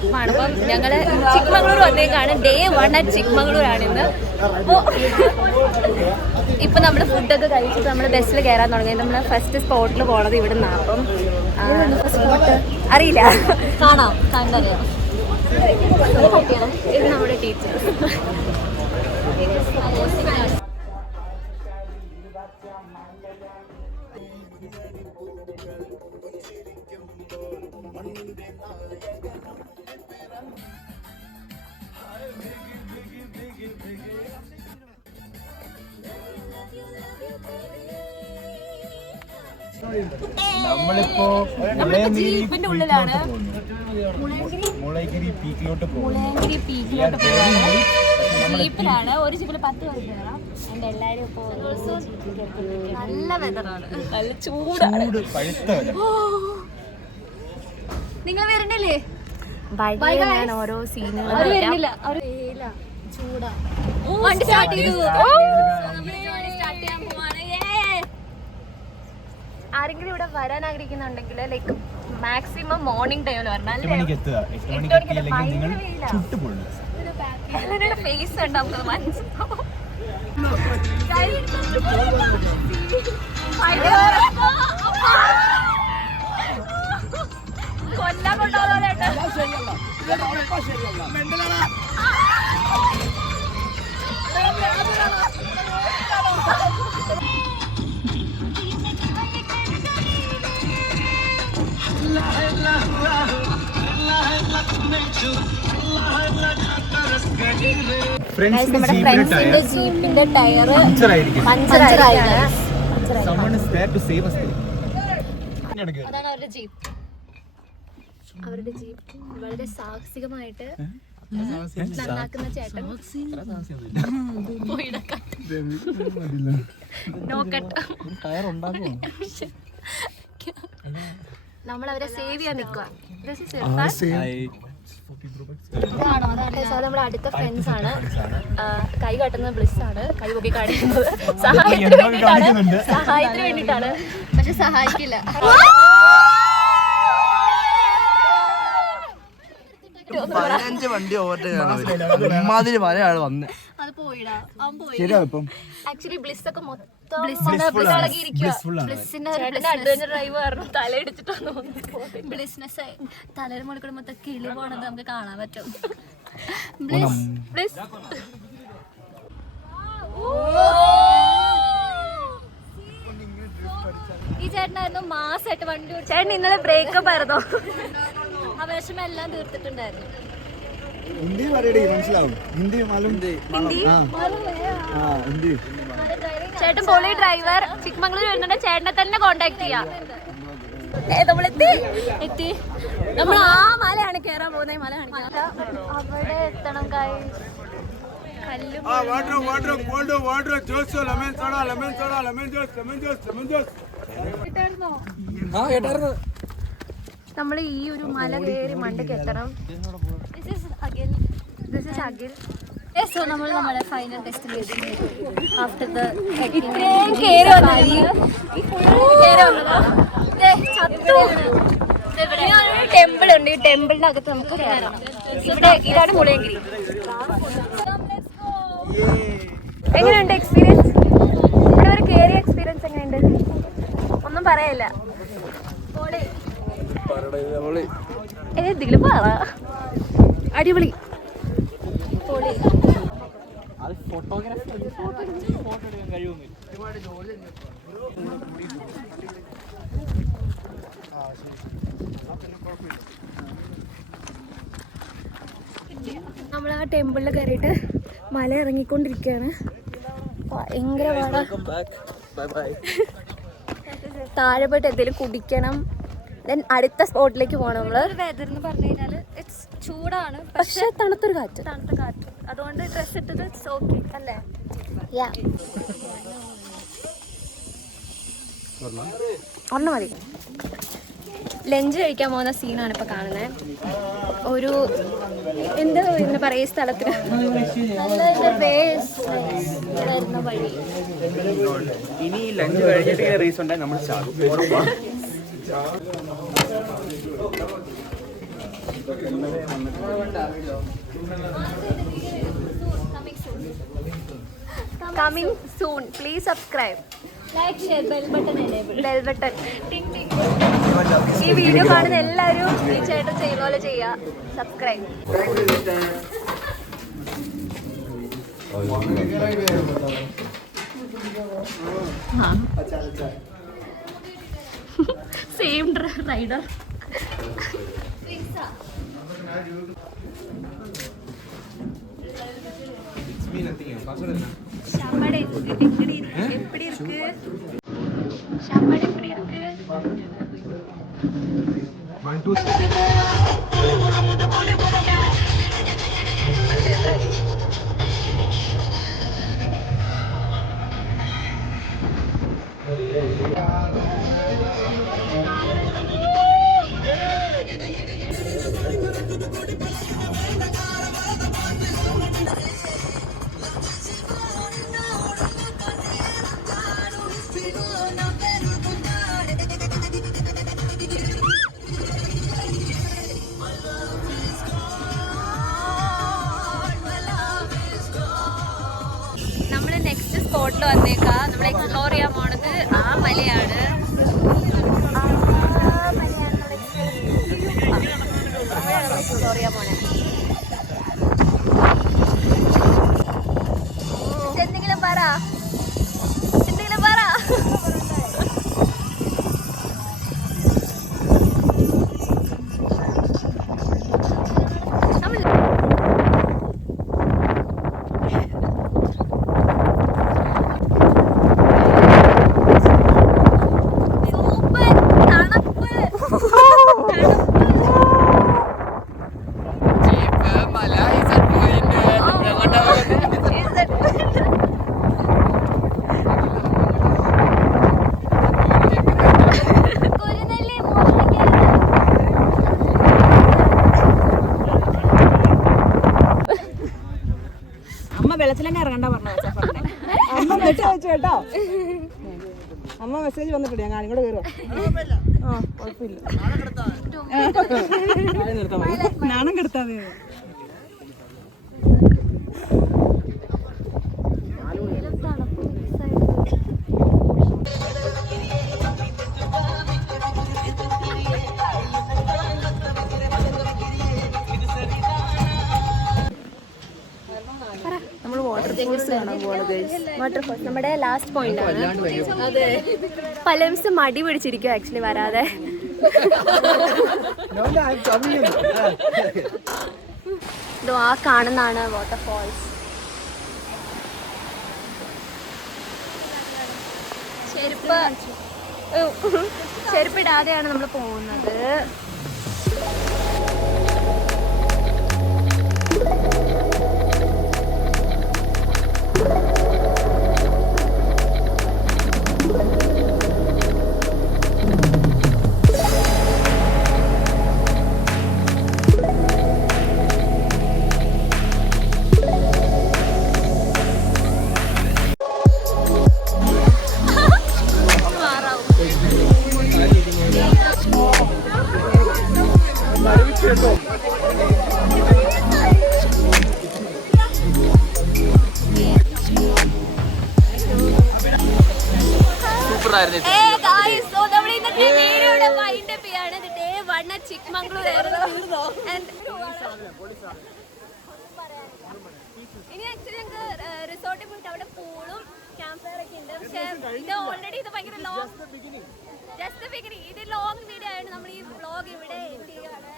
ട്രിപ്പാണ്. അപ്പം ഞങ്ങൾ ചിക്മംഗ്ലൂർ വന്നേക്കാണ്. ഡേ 1 അറ്റ് ചിക്മംഗ്ലൂരാണിന്ന്. അപ്പോൾ ഇപ്പം നമ്മൾ ഫുഡൊക്കെ കഴിച്ചിട്ട് നമ്മൾ ബസ്സിൽ കയറാൻ തുടങ്ങി. നമ്മൾ ഫസ്റ്റ് സ്പോട്ടിൽ പോണത് ഇവിടെ നിന്നാണ്. അപ്പം സ്പോട്ട് അറിയില്ല, കാണാം, കണ്ടറിയാം. ഇത് നമ്മുടെ ടീച്ചേഴ്സ്. നമ്മളിപ്പോ ജീപ്പിന്റെ ഉള്ളിലാണ്. മുളയഗിരി പീക്കിലോട്ട് പോകുന്നത്. ജീപ്പിലാണ്. ഒരു ജീപ്പിൽ 10 പേർക്ക് കയറാം. അതിന്റെ എല്ലാവരും ഇപ്പോൾ നല്ല വെതറാണ്, നല്ല ചൂടാണ്. നിങ്ങൾ വരണ്ടല്ലേ? ഞാൻ ഓരോ സീനുകൾ വരുന്നില്ല. ചൂടാ. വണ്ടി സ്റ്റാർട്ട് ചെയ്തു. ആരെങ്കിലും ഇവിടെ വരാൻ ആഗ്രഹിക്കുന്നുണ്ടെങ്കിൽ ലൈക്ക് മാക്സിമം മോർണിംഗ് ടൈമിൽ വരണം. ഫേസ് ഉണ്ട്, നമുക്ക് മനസ്സിലാവും. കൊല്ലാൻ കൊണ്ടുപോകാനായിട്ട് നമ്മുടെ ഫ്രണ്ട്സിന്റെ ജീപ്പിന്റെ ടയർ പഞ്ചറായിരിക്കും. അതാണ് അവരുടെ ജീപ്പ്. അവരുടെ ജീപ്പ് വളരെ സാഹസികമായിട്ട് നന്നാക്കുന്ന ചേട്ടൻ. നമ്മളവരെ സേവ് ചെയ്യാൻ നിൽക്കുക. നമ്മുടെ അടുത്ത ഫ്രണ്ട്സ് ആണ്. കൈ കാട്ടുന്നത് ബ്ലിസ് ആണ്. കൈ പൊക്കി കാണിക്കുന്നത് സഹായത്തിന് വേണ്ടിയിട്ടാണ്. പക്ഷെ സഹായിക്കില്ല. 15 വണ്ടി ഓവർടേക്ക് മലയാള് വന്ന് അത് പോയിടാ. ആക്ച്വലി ബ്ലിസ് ഒക്കെ മൊത്തം ബ്ലിസ്നെസ് തലയുടെ മുകളിൽ കൂടെ മൊത്തം കിളി പോണത് നമുക്ക് കാണാൻ പറ്റും. ഈ ചേട്ടനായിരുന്നു മാസമായിട്ട് വണ്ടി ഓടിച്ചു. ചേട്ടൻ ഇന്നലെ ബ്രേക്കപ്പ് ആയിരുന്നോ? ആ വിഷമം എല്ലാം തീർത്തിട്ടുണ്ടായിരുന്നു. ചേട്ടൻ പൊളി ഡ്രൈവർ. ചിക്മംഗ്ലൂർ വരുന്നുണ്ട്. ചേട്ടനെ തന്നെ കോണ്ടാക്ട് ചെയ്യാം. എത്തി. നമ്മൾ ആ മലയാണ് കേറാൻ പോകുന്നത്. മല കാണിക്കാം. അവിടെ എത്തണം. നമ്മൾ ഈ ഒരു മല കയറി മണ്ടയ്ക്ക് എത്തണം. സോ നമ്മൾ നമ്മുടെ final destination after the temple ഉണ്ട്. ഈ ടെമ്പിളിന്റെ അകത്ത് നമുക്ക് കയറണം. ഇവിടെ ഇതാണ് മുളയഗിരി. എങ്ങനെയുണ്ട് എക്സ്പീരിയൻസ്? ഇവിടെ ഒരു കയറിയ എക്സ്പീരിയൻസ് എങ്ങനെയുണ്ട്? ഒന്നും പറയല്ല. എന്തെങ്കിലും പറ. അടിപൊളി. നമ്മൾ ആ ടെമ്പിളിൽ കയറിയിട്ട് മല ഇറങ്ങിക്കൊണ്ടിരിക്കുകയാണ്. ഭയങ്കര താഴെ പോയിട്ട് എന്തെങ്കിലും കുടിക്കണം. ദെൻ അടുത്ത സ്പോട്ടിലേക്ക് പോകണം. നമ്മള് വെതർ എന്ന് പറഞ്ഞു കഴിഞ്ഞാൽ ഇറ്റ്സ് ചൂടാണ്, പക്ഷെ തണുത്ത കാറ്റ്. അതുകൊണ്ട് ഡ്രസ് ഇട്ടത് ഇറ്റ്സ് ഓക്കെ അല്ലേ? ഒരെണ്ണം മതി. ലഞ്ച് കഴിക്കാൻ പോകുന്ന സീനാണ് ഇപ്പൊ കാണുന്നത്. ഒരു എന്താ ഇതിന് പറയുക, സ്ഥലത്തിന് വരുന്ന വഴി. ഇനി ലഞ്ച് കഴിഞ്ഞിട്ട് റീസ് ഉണ്ടായി നമ്മൾ Coming soon. Please subscribe. Like, share, bell button enable. Bell button. Ting ting. ഈ വീഡിയോ കാണുന്ന എല്ലാവരും ഈ ചേട്ടൻ ചെയ്യുന്ന പോലെ ചെയ്യുക. സബ്സ്ക്രൈബ്. Same rider. ஷம்மடை எப்படி இருக்கு? எப்படி இருக்கு? ஷம்மடை எப்படி இருக்கு? നമ്മൾ നെക്സ്റ്റ് സ്പോട്ടിൽ വന്നേക്കാം. നമ്മൾ എക്സ്പ്ലോർ ചെയ്യാൻ പോണത് ആ മലയാണ്. എക്സ്പ്ലോർ ചെയ്യാൻ പോണേ. എന്തെങ്കിലും പറ, എന്തെങ്കിലും പറ. അമ്മ വെള്ളത്തിലെന്നെ ഇറങ്ങണ്ട പറഞ്ഞു അമ്മ എന്നിട്ട് വെച്ചു കേട്ടോ. അമ്മ മെസ്സേജ് വന്നിട്ടുണ്ട് ഞാൻ ഇങ്ങോട്ട് കയറും. ആ കുഴപ്പമില്ല, നാണം കെടുത്താതെ. വാട്ടർഫോൾസ് നമ്മുടെ ലാസ്റ്റ് പോയിന്റ് ആണ്. അതെ, പലംസ് മടി പിടിച്ചിരിക്കും ആക്ച്വലി വരാതെ. ഇതോ ആ കാണുന്നതാണ് വാട്ടർഫോൾസ്. ചെരുപ്പിടാതെയാണ് നമ്മൾ പോകുന്നത്. ഇനി ആക്ച്വലി ഞങ്ങൾക്ക് റിസോർട്ടിൽ പോയിട്ട് അവിടെ പൂളും ക്യാമ്പ് ഫയർ ഒക്കെ ഉണ്ട്. പക്ഷേ ഇത് ഓൾറെഡി ഇത് ഭയങ്കര ലോങ്, ജസ്റ്റ് ബിഗിനിങ്. ഇത് ലോങ് വീഡിയോ ആയിട്ട് നമ്മൾ ഈ വ്ളോഗ് ഇവിടെ എൻഡ് ചെയ്യുകയാണ്.